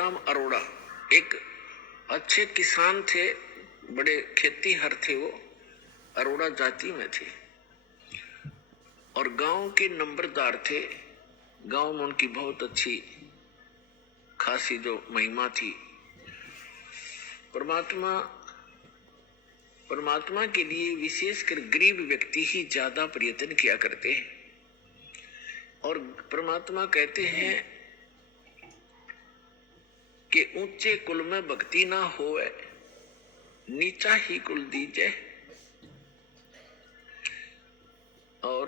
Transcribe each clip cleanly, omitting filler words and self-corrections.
मुलकराम अरोड़ा एक अच्छे किसान थे, बड़े खेतीहर थे, वो अरोड़ा जाति में थे और गांव के नंबरदार थे। गांव में उनकी बहुत अच्छी खासी जो महिमा थी। परमात्मा के लिए विशेषकर गरीब व्यक्ति ही ज्यादा प्रयत्न किया करते हैं और परमात्मा कहते हैं कि ऊंचे कुल में भक्ति ना होवे, नीचा ही कुल दीजे। और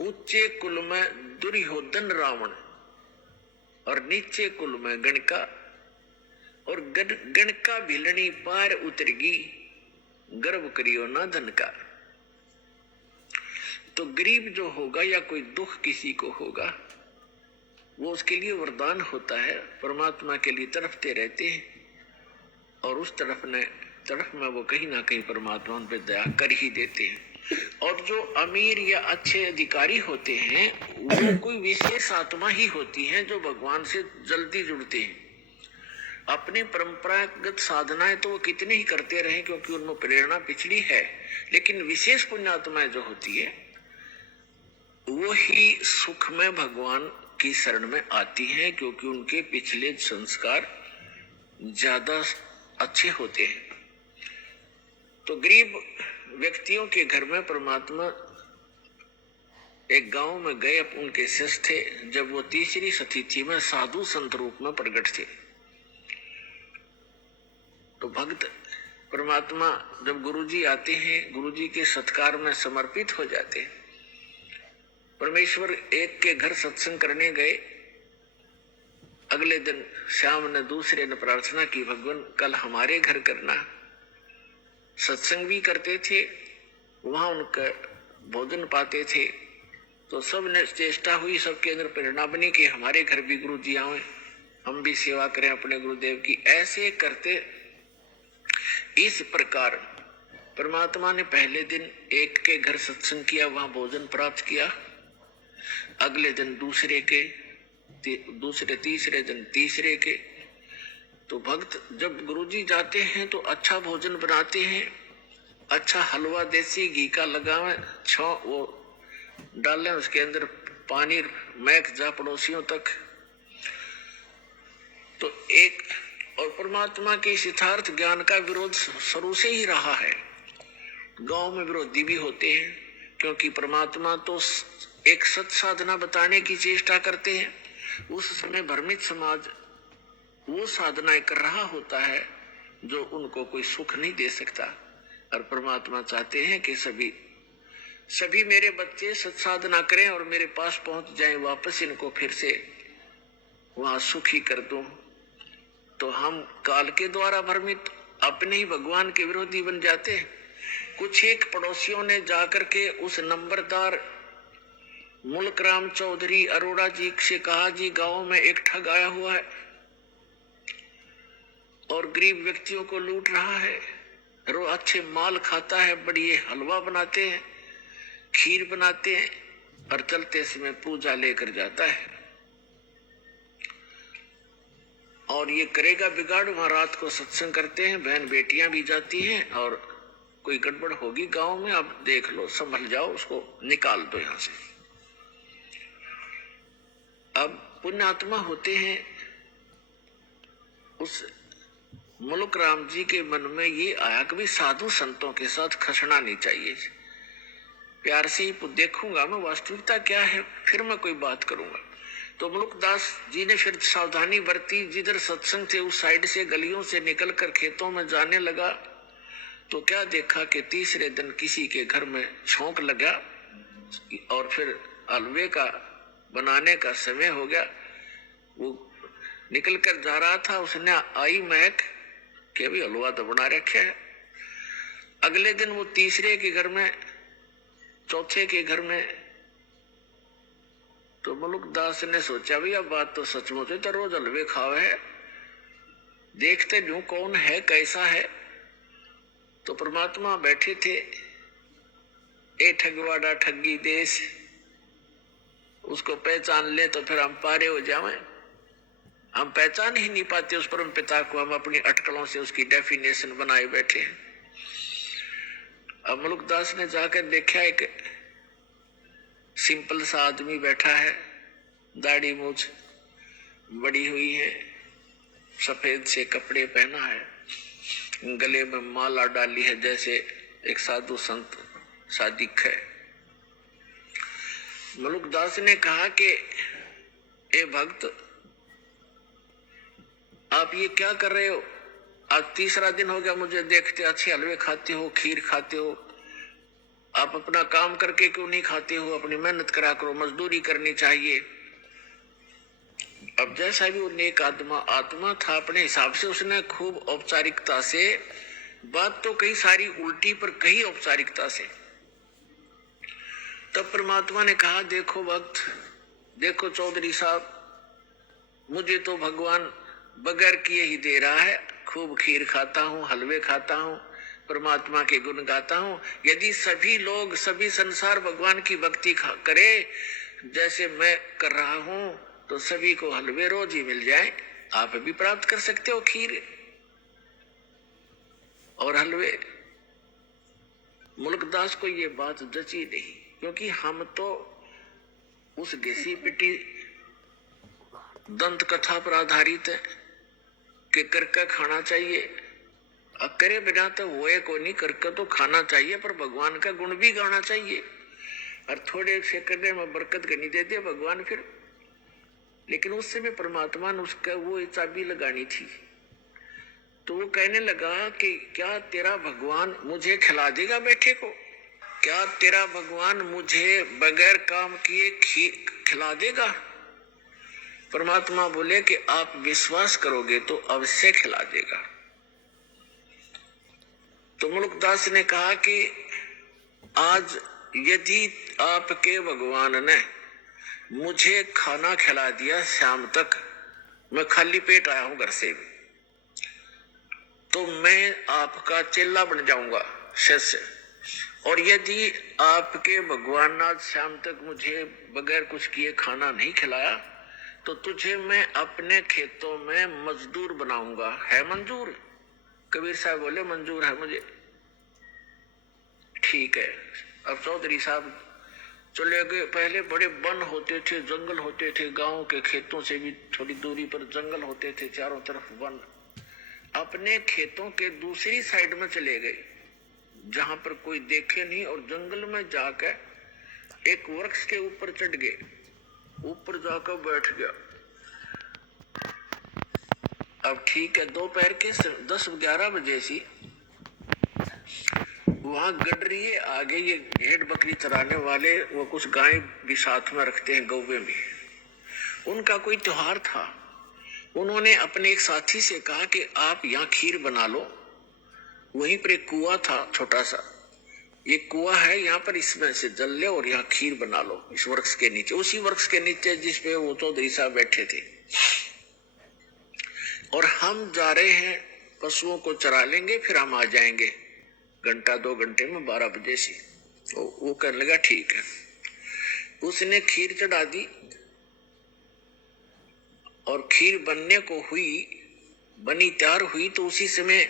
ऊंचे कुल में दुर्योधन रावण और नीचे कुल में गणका, और गणका भिलनी पार उतरगी, गर्व करियो ना धन का। तो गरीब जो होगा या कोई दुख किसी को होगा, वो उसके लिए वरदान होता है। परमात्मा के लिए तड़पते रहते हैं और उस तरफ में वो कहीं ना कहीं परमात्मा उन पर दया कर ही देते हैं। और जो अमीर या अच्छे अधिकारी होते हैं, वो कोई विशेष आत्मा ही होती है जो भगवान से जल्दी जुड़ते हैं। अपनी परंपरागत साधनाएं तो वो कितने ही करते रहे क्योंकि उनमें प्रेरणा पिछड़ी है, लेकिन विशेष पुण्यात्माएं जो होती है वो ही सुख में भगवान की शरण में आती हैं क्योंकि उनके पिछले संस्कार ज्यादा अच्छे होते हैं। तो गरीब व्यक्तियों के घर में परमात्मा एक गांव में गए, उनके शिष्य थे। जब वो तीसरी तिथि में साधु संत रूप में प्रकट थे, तो भक्त परमात्मा जब गुरुजी आते हैं, गुरुजी के सत्कार में समर्पित हो जाते हैं। परमेश्वर एक के घर सत्संग करने गए। अगले दिन शाम ने दूसरे ने प्रार्थना की, भगवान कल हमारे घर करना। सत्संग भी करते थे, वहां उनका भोजन पाते थे। तो सब ने चेष्टा हुई, सबके अंदर प्रेरणा बनी कि हमारे घर भी गुरु जी आए, हम भी सेवा करें अपने गुरुदेव की। ऐसे करते इस प्रकार परमात्मा ने पहले दिन एक के घर सत्संग किया, वहां भोजन प्राप्त किया। अगले दिन दूसरे तीसरे दिन तीसरे के। तो भक्त जब गुरुजी जाते हैं तो अच्छा भोजन बनाते हैं, अच्छा हलवा देसी घी का लगावे, वो डालें, उसके अंदर पानी महक जा पड़ोसियों तक। तो एक और परमात्मा के यथार्थ ज्ञान का विरोध शुरू से ही रहा है। गांव में विरोधी भी होते हैं क्योंकि परमात्मा तो एक सत साधना बताने की चेष्टा करते हैं। उस समय भ्रमित समाज वो साधनाएं कर रहा होता है जो उनको कोई सुख नहीं दे सकता। और परमात्मा चाहते हैं कि सभी मेरे बच्चे सत साधना करें और मेरे पास पहुंच जाएं, वापस इनको फिर से वहां सुखी कर दूं। तो हम काल के द्वारा भ्रमित अपने ही भगवान के विरोधी बन जाते हैं। कुछ एक पड़ोसियों ने जाकर के उस नंबरदार मुलकराम चौधरी अरोड़ा जी से कहा, जी गांव में एक ठग आया हुआ है और गरीब व्यक्तियों को लूट रहा है, रोज अच्छे माल खाता है, बढ़िया हलवा बनाते हैं, खीर बनाते हैं और चलते समय पूजा लेकर जाता है और ये करेगा बिगाड़। वहां रात को सत्संग करते हैं, बहन बेटियां भी जाती हैं और कोई गड़बड़ होगी गांव में, अब देख लो, संभल जाओ, उसको निकाल दो यहां से। अब पुण्यात्मा होते हैं, उस मुल्क राम जी के मन में ये आया कि भी साधु संतों के साथ खसना नहीं चाहिए। प्यार से ही देखूंगा मैं वास्तविकता क्या है, फिर मैं कोई बात करूंगा। तो मुल्कदास जी ने फिर सावधानी बरती। जिधर सत्संग थे उस साइड से गलियों से निकलकर खेतों में जाने लगा तो क्या देखा कि तीसरे दिन किसी के घर में छौंक लगा और फिर हलवे का बनाने का समय हो गया। वो निकल कर जा रहा था, उसने आई महक कि भी हलवा तो बना रखा है। अगले दिन वो तीसरे के घर में, चौथे के घर में, तो मुल्कदास ने सोचा भी अब बात तो सचमुच है, तो रोज हलवे खावे है, देखते न्यू कौन है कैसा है। तो परमात्मा बैठे थे। ए ठगवाड़ा ठगी देश, उसको पहचान ले तो फिर हम पारे हो जावे, हम पहचान ही नहीं पाते उस परम पिता को, हम अपनी अटकलों से उसकी डेफिनेशन बनाए बैठे हैं। अब मुलुकदास ने जाकर देखा, एक सिंपल सा आदमी बैठा है, दाढ़ी मूछ बड़ी हुई है, सफेद से कपड़े पहना है, गले में माला डाली है, जैसे एक साधु संत सा दिखे। मुलुकदास ने कहा कि ए भक्त, आप ये क्या कर रहे हो? आज तीसरा दिन हो गया मुझे देखते, अच्छे हलवे खाते हो, खीर खाते हो, आप अपना काम करके क्यों नहीं खाते हो? अपनी मेहनत करा करो, मजदूरी करनी चाहिए। अब जैसा भी वो नेक आत्मा था, अपने हिसाब से उसने खूब औपचारिकता से बात तो कही सारी उल्टी, पर कही औपचारिकता से। तब परमात्मा ने कहा, देखो भक्त, देखो चौधरी साहब, मुझे तो भगवान बगैर किए ही दे रहा है, खूब खीर खाता हूँ, हलवे खाता हूँ, परमात्मा के गुण गाता हूँ। यदि सभी लोग, सभी संसार भगवान की भक्ति करे जैसे मैं कर रहा हूँ, तो सभी को हलवे रोज ही मिल जाए। आप भी प्राप्त कर सकते हो खीर और हलवे। मुल्कदास को ये बात जची नहीं, क्योंकि हम तो उस घिसी पिटी दंत कथा पर आधारित है कि करके खाना चाहिए, अब करे बिना तो हुए को नहीं, करके तो खाना चाहिए, पर भगवान का गुण भी गाना चाहिए। और थोड़े से करने में बरकत नहीं दे दे भगवान फिर। लेकिन उस समय परमात्मा ने उसका वो चाबी लगानी थी, तो वो कहने लगा कि क्या तेरा भगवान मुझे खिला देगा बैठे को? क्या तेरा भगवान मुझे बगैर काम किए खिला देगा? परमात्मा बोले कि आप विश्वास करोगे तो अवश्य खिला देगा। तो मुल्कदास ने कहा कि आज यदि आपके भगवान ने मुझे खाना खिला दिया शाम तक, मैं खाली पेट आया हूं घर से भी, तो मैं आपका चेला बन जाऊंगा, शिष्य। और यदि आपके भगवान आज शाम तक मुझे बगैर कुछ किए खाना नहीं खिलाया, तो तुझे मैं अपने खेतों में मजदूर बनाऊंगा। है मंजूर? कबीर साहब बोले मंजूर है मुझे। ठीक है। अब चौधरी साहब चले गए। पहले बड़े वन होते थे, जंगल होते थे, गांव के खेतों से भी थोड़ी दूरी पर जंगल होते थे, चारों तरफ वन। अपने खेतों के दूसरी साइड में चले गए जहां पर कोई देखे नहीं, और जंगल में जाकर एक वृक्ष के ऊपर चढ़ गए, ऊपर जाकर बैठ गया। अब ठीक है, दोपहर के 10-11 बजे सी वहां गडरी है, आगे ये भेड़ बकरी चराने वाले, वो कुछ गाय भी साथ में रखते हैं, गौवे भी। उनका कोई त्योहार था। उन्होंने अपने एक साथी से कहा कि आप यहाँ खीर बना लो। वहीं पर एक कुआं था छोटा सा, ये कुआं है यहाँ पर, इसमें से जल ले और यहाँ खीर बना लो इस वृक्ष के नीचे, उसी वृक्ष के नीचे जिसपे वो चौधरी साहब बैठे थे। और हम जा रहे हैं, पशुओं को चरा लेंगे, फिर हम आ जाएंगे 1-2 घंटे में, 12 बजे से। वो कहने लगा ठीक है। उसने खीर चढ़ा दी और खीर बनने को बनी तैयार हुई। तो उसी समय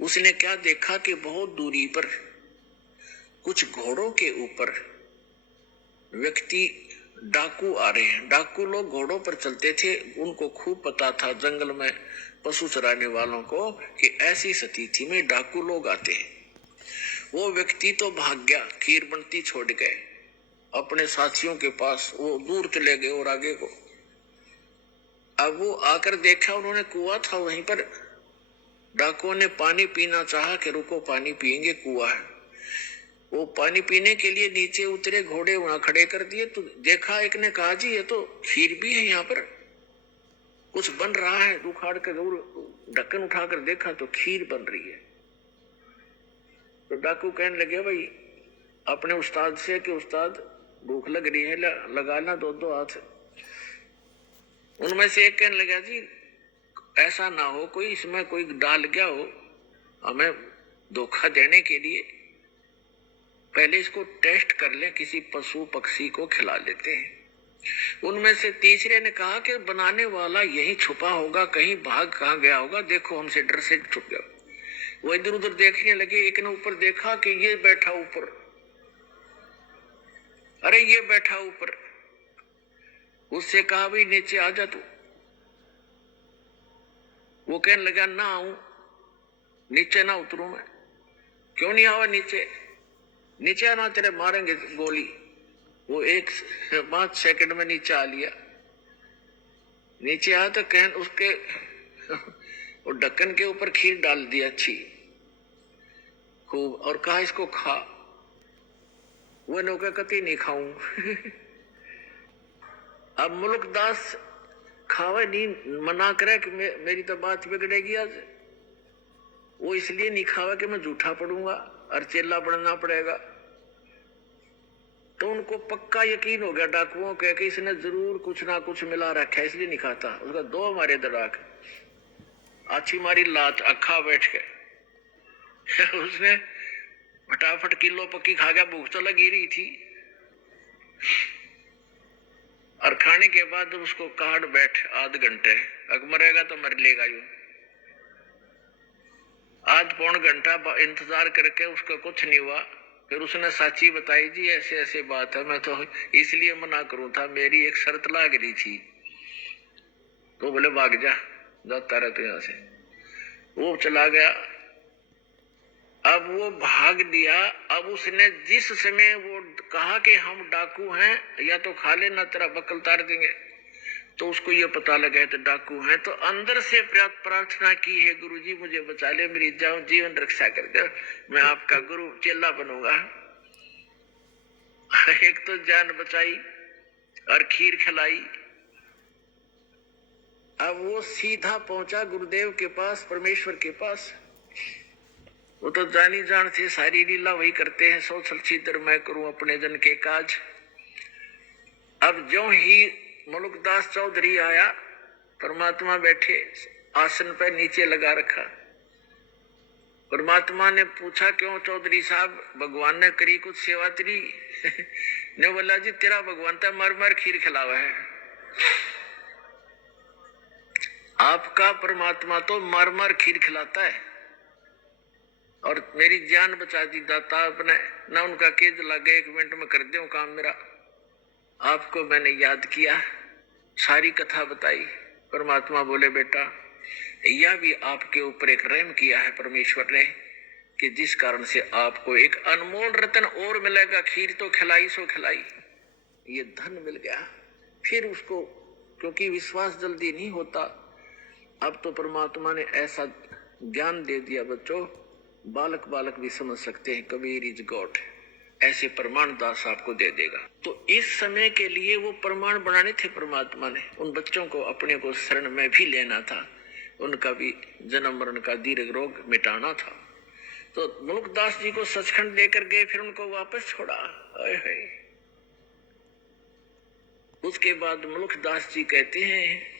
उसने क्या देखा कि बहुत दूरी पर कुछ घोड़ों के ऊपर व्यक्ति डाकू आ रहे हैं। डाकू लोग घोड़ों पर चलते थे, उनको खूब पता था जंगल में पशु चराने वालों को कि ऐसी स्थिति में डाकू लोग आते हैं। वो व्यक्ति तो भाग गया, खीर बनती छोड़ गए अपने साथियों के पास, वो दूर चले गए और आगे को। अब वो आकर देखा, उन्होंने कुआं था वहीं पर, डाकुओं ने पानी पीना चाहा कि रुको पानी पिएंगे, कुआं है। वो पानी पीने के लिए नीचे उतरे, घोड़े वहां खड़े कर दिए। तो देखा, एक ने कहा जी ये तो खीर भी है, यहाँ पर कुछ बन रहा है। उखाड़ कर ढक्कन उठाकर देखा तो खीर बन रही है। तो डाकू कहने लगे भाई अपने उस्ताद से कि उस्ताद भूख लग रही है, लगाना 2-2 हाथ। उनमें से एक कहने लगा जी ऐसा ना हो कोई इसमें कोई डाल गया हो हमें धोखा देने के लिए, पहले इसको टेस्ट कर ले, किसी पशु पक्षी को खिला लेते हैं। उनमें से तीसरे ने कहा कि बनाने वाला यही छुपा होगा, कहीं भाग कहाँ गया होगा, देखो हमसे डर से छुप गया। वो इधर उधर देखने लगे। एक ने ऊपर देखा कि ये बैठा ऊपर, अरे ये बैठा ऊपर। उससे कहा भाई नीचे आ जा तू। वो कहने लगा ना आऊं, नीचे ना उतरूं मैं। क्यों नहीं आवा नीचे? नीचे आना, तेरे मारेंगे गोली। वो 5 सेकंड में नीचे आ लिया। नीचे आया तो कहन उसके वो ढक्कन के ऊपर खीर डाल दी अच्छी खूब, और कहा इसको खा। वो नौका कति नहीं खाऊं। अब मुल्कदास खावे नहीं, मना करे कि मेरी तो बात बिगड़ेगी आज। वो इसलिए नहीं खावा कि मैं झूठा पड़ूंगा और चेला बनना पड़ेगा। तो उनको पक्का यकीन हो गया डाकुओं के कि इसने जरूर कुछ ना कुछ मिला रखा है, इसलिए नहीं खाता। उसका 2 मारे दड़ाक, अच्छी मारी लात, अखा बैठ के। उसने फटाफट किलो पक्की खा गया, भूख तो लगी रही थी। और खाने के बाद उसको काट बैठ आध घंटे, अगर मरेगा तो मर लेगा यूं। आध पौन घंटा इंतजार करके उसका कुछ नहीं हुआ। फिर उसने साची बताई, जी ऐसे ऐसे बात है, मैं तो इसलिए मना करूं था, मेरी एक शर्त लाग रही थी। तो बोले भाग जा, जाता रहे तो यहां से। वो चला गया। अब वो भाग लिया। अब उसने जिस समय वो कहा कि हम डाकू हैं, या तो खा लेना तेरा बकल तार देंगे, तो उसको ये पता लगा तो डाकू हैं, तो अंदर से प्रार्थना की है, गुरुजी मुझे बचा ले, मेरी जीवन रक्षा कर दो, मैं आपका गुरु चेला बनूंगा। एक तो जान बचाई और खीर खिलाई। अब वो सीधा पहुंचा गुरुदेव के पास, परमेश्वर के पास। वो तो जानी जान से सारी लीला वही करते हैं, सो छलछीतर मैं करूं अपने जन के काज। अब जो ही मुल्कदास चौधरी आया, परमात्मा बैठे आसन पे नीचे लगा रखा। परमात्मा ने पूछा क्यों चौधरी साहब, भगवान ने करी कुछ सेवा तेरी? ने बोला जी तेरा भगवान तो मर मर खीर खिलावा है। आपका परमात्मा तो मर मर खीर खिलाता है, और मेरी जान बचा दी दाता आपने ना। उनका केज लगे 1 मिनट में कर दो काम मेरा। आपको मैंने याद किया, सारी कथा बताई। परमात्मा बोले बेटा, यह भी आपके ऊपर एक रहम किया है परमेश्वर ने, कि जिस कारण से आपको एक अनमोल रतन और मिलेगा। खीर तो खिलाई सो खिलाई, ये धन मिल गया। फिर उसको, क्योंकि विश्वास जल्दी नहीं होता, अब तो परमात्मा ने ऐसा ज्ञान दे दिया बच्चों, बालक बालक भी समझ सकते हैं, कबीर इज गॉड, ऐसे प्रमाण दास आपको दे देगा। तो इस समय के लिए वो प्रमाण बनाने थे परमात्मा ने। उन बच्चों को अपने को शरण में भी लेना था, उनका भी जन्म मरण का दीर्घ रोग मिटाना था। तो मुल्कदास जी को सचखंड लेकर गए, फिर उनको वापस छोड़ा। उसके बाद मुल्कदास जी कहते हैं,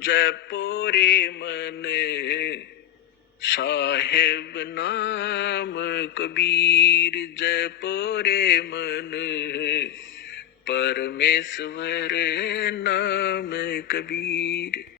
जपोरे मन साहेब नाम कबीर, जपोरे मन परमेश्वर नाम कबीर।